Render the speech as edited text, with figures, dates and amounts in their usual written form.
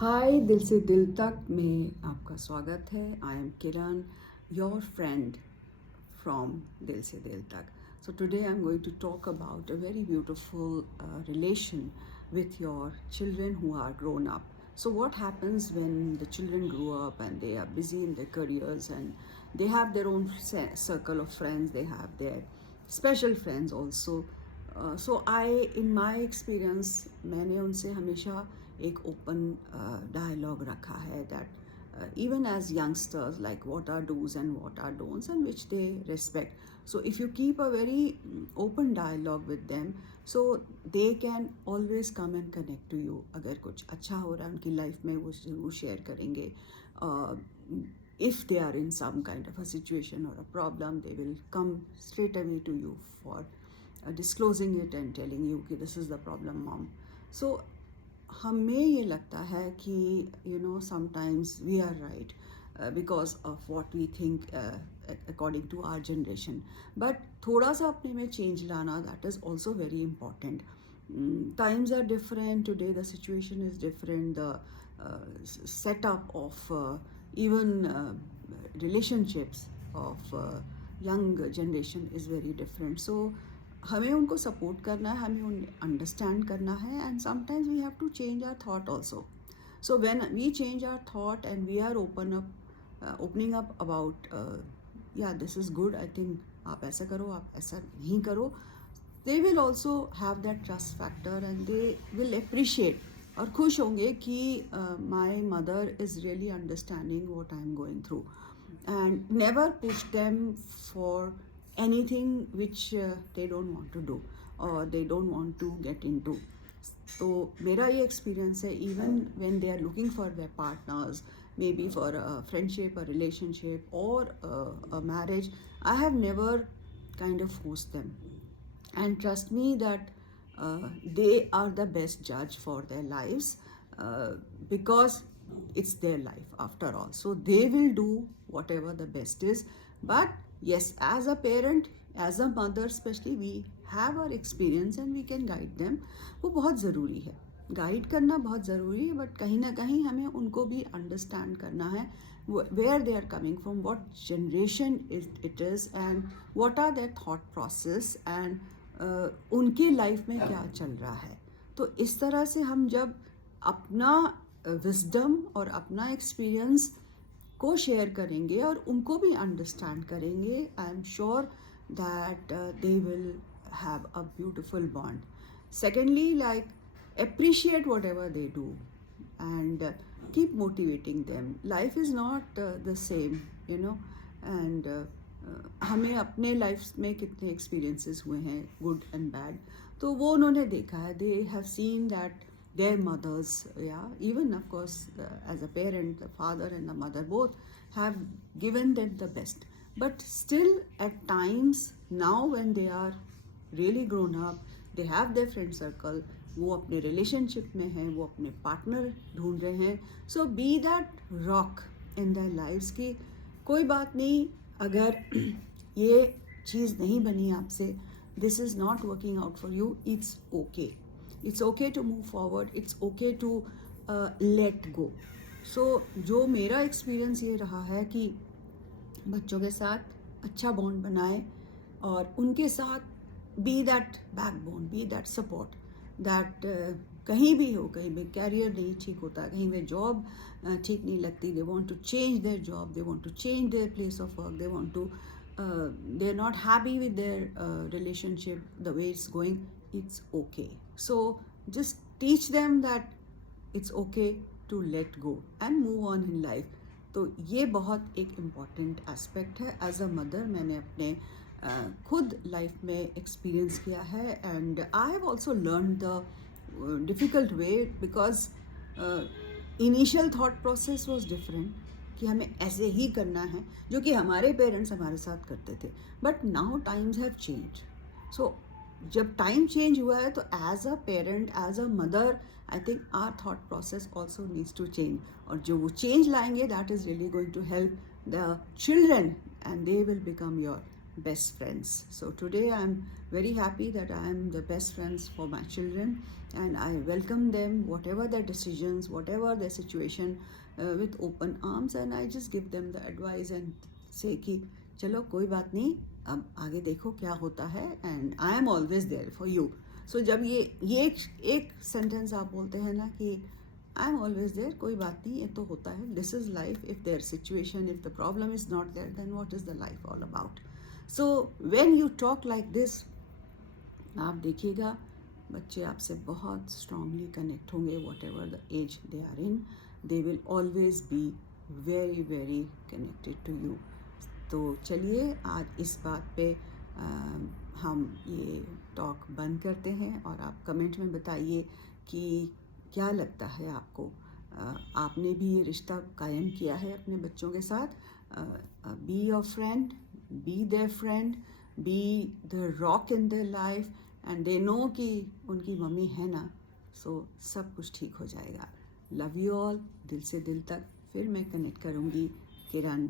हाय दिल से दिल तक में आपका स्वागत है. I am Kiran, your friend from Dil Se Dil Tak. So today I'm going to talk about a very beautiful relation with your children who are grown up. So what happens when the children grow up and they are busy in their careers and they have their own circle of friends, they have their special friends also. So in my experience, मैंने उनसे हमेशा एक open dialogue रखा है that even as youngsters, like what are do's and what are don'ts, and which they respect. So if you keep a very open dialogue with them, so they can always come and connect to you. अगर कुछ अच्छा हो रहा है उनकी life में वो जरूर शेयर करेंगे. If they are in some kind of a situation or a problem, they will come straight away to you for disclosing it and telling you कि this is the problem, mom. So हमें ये लगता है कि sometimes we are right because of what we think according to our generation, but थोड़ा सा अपने में चेंज लाना that is also very important. Times are different today, the situation is different, the setup of even relationships of young generation is very different. So हमें उनको support करना है, हमें उन्हें अंडरस्टैंड करना है, and sometimes we have to change our thought also. So when we change our thought and we are opening up about या this is good, I think आप ऐसा करो, आप ऐसा नहीं करो, they will also have that trust factor and they will appreciate और खुश होंगे कि my mother is really understanding what I am going through, and never push them for anything which they don't want to do or they don't want to get into. तो मेरा ये experience है, even when they are looking for their partners, maybe for a friendship, a relationship or a marriage, I have never kind of forced them. And trust me that they are the best judge for their lives, because it's their life after all, so they will do whatever the best is. But yes, as a parent, as a mother especially, we have our experience and we can guide them. वो बहुत ज़रूरी है, guide करना बहुत ज़रूरी है, but कहीं ना कहीं हमें उनको भी अंडरस्टैंड करना है where they are coming from, what generation it is, and what are their thought process, and उनके लाइफ में क्या चल रहा है. तो इस तरह से हम जब अपना विजडम और अपना एक्सपीरियंस को शेयर करेंगे और उनको भी अंडरस्टैंड करेंगे, I am sure that they will have a beautiful bond. Secondly, like appreciate whatever they do and keep motivating them. Life is not the same, and हमें अपने लाइफ में कितने एक्सपीरियंसेस हुए हैं, गुड एंड बैड, तो वो उन्होंने देखा है. They have seen that their mothers, yeah, even of course as a parent, the father and the mother both have given them the best, but still at times now when they are really grown up, they have their friend circle, वो अपने relationship में हैं, वो अपने partner ढूंढ रहे हैं. So be that rock in their lives कि कोई बात नहीं, अगर ये चीज़ नहीं बनी आपसे, this is not working out for you, it's okay. It's okay to move forward, it's okay to let go. So जो मेरा एक्सपीरियंस ये रहा है कि बच्चों के साथ अच्छा बॉन्ड बनाए और उनके साथ be that backbone, be that support, that कहीं भी हो, कहीं भी कैरियर नहीं ठीक होता, कहीं भी जॉब ठीक नहीं लगती, they want to change their job, they want to change their place of work, they want to they are not happy with their relationship, the way it's going, it's okay. So just teach them that it's okay to let go and move on in life. तो ये बहुत एक important aspect है. As a mother मैंने अपने खुद life में experience किया है, and I have also learn the difficult way, because initial thought process was different कि हमें ऐसे ही करना है, जो कि हमारे पेरेंट्स हमारे साथ करते थे. But now times have change. So जब टाइम चेंज हुआ है, तो as a parent, as a mother, I think our thought process also needs to change. और जो वो चेंज लाएंगे, that is really going to help the children and they will become your best friends. So today I'm very happy that I am the best friends for my children, and I welcome them, whatever their decisions, whatever their situation, with open arms, and I just give them the advice and say कि चलो कोई बात नहीं, अब आगे देखो क्या होता है, and I am always there for you. So जब ये एक सेंटेंस आप बोलते हैं ना कि आई एम ऑलवेज देयर, कोई बात नहीं, ये तो होता है, this is life. If there situation, if the problem is not there, then what is the life all about. So when you talk like this, आप देखिएगा बच्चे आपसे बहुत स्ट्रांगली कनेक्ट होंगे. Whatever the age they are in, they will always be very very connected to you. तो चलिए आज इस बात पे हम ये टॉक बंद करते हैं, और आप कमेंट में बताइए कि क्या लगता है आपको. आपने भी ये रिश्ता कायम किया है अपने बच्चों के साथ. Be your friend, be there friend, be the rock in their life, and they know कि उनकी मम्मी है ना, सो सब कुछ ठीक हो जाएगा. लव यू ऑल, दिल से दिल तक. फिर मैं कनेक्ट करूँगी किरण